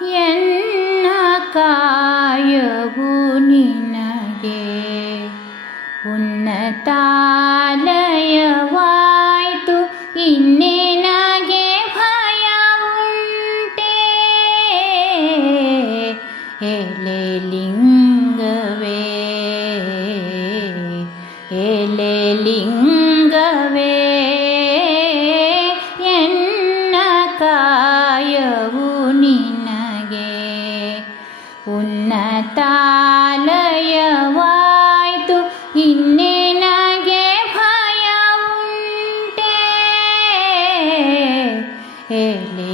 ಎನ್ನ ಕಾಯವು ನಿನಗೆ ಉನ್ನತಾಲಯವಾಯ್ತು ಇನ್ನೇನಗೆ ಭಯ ಉಂಟೆ ಎಲೆ ಲಿಂಗವೇ ಎಲೆ ಲಿಂಗವೇ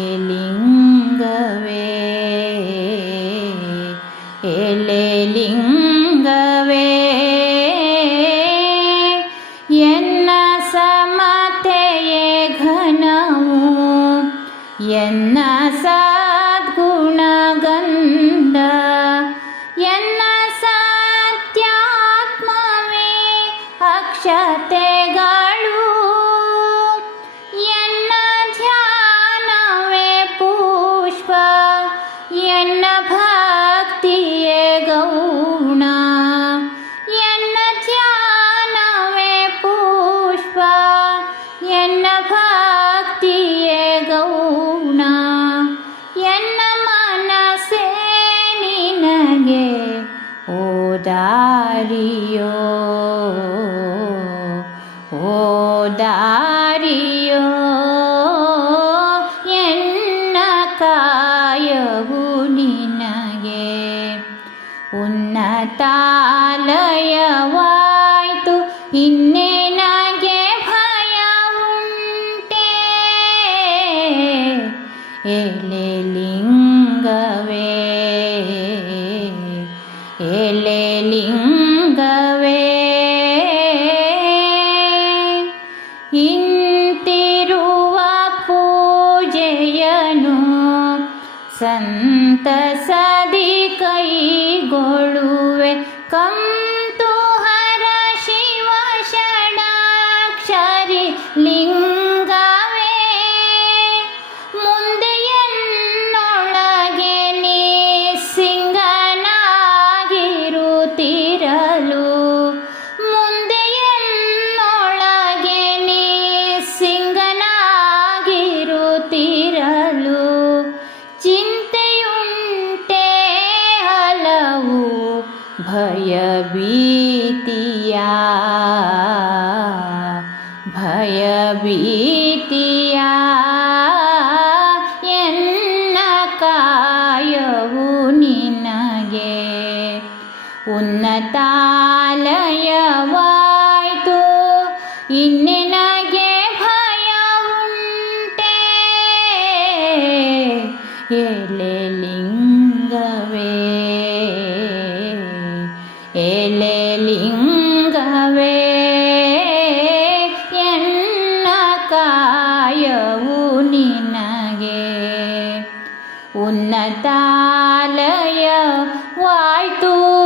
ಲಿಂಗವೇ ಎಲೆ ಎನ್ನ ಸಮತೆಯೇ ಘನವು? ಎನ್ನ ಸದ್ಗುಣಗಂಧ? ಎನ್ನ ಸತ್ಯಾತ್ಮವೇ ಅಕ್ಷತೆಗಳು ಓದಾರಿಯೋ ಓದಾರಿಯೋ ಎನ್ನ ಕಾಯವು ನಿನಗೆ ಉನ್ನತಾಲಯವಾಯ್ತು ಇನ್ನೇನಗೆ ಲಿಂಗವೇ. ಇಂತಿರುವ ಪೂಜೆಯನು ಸಂತಸದಿ ಕೈಗೊಳ್ಳುವೆ. ಭಯಭೀತಿಯ ಭಯಭೀತಿಯ ಎನ್ನ ಕಾಯವು ನಿನಗೆ. ಉನ್ನತಾಲಯವಾಯಿತು ಇನ್ನಿನಗೆ ಭಯ ಉಂಟೆ. ಎಲೆ ಅಪಾಯವು ನಿನಗೆ ಉನ್ನತಾಲಯವಾಯ್ತು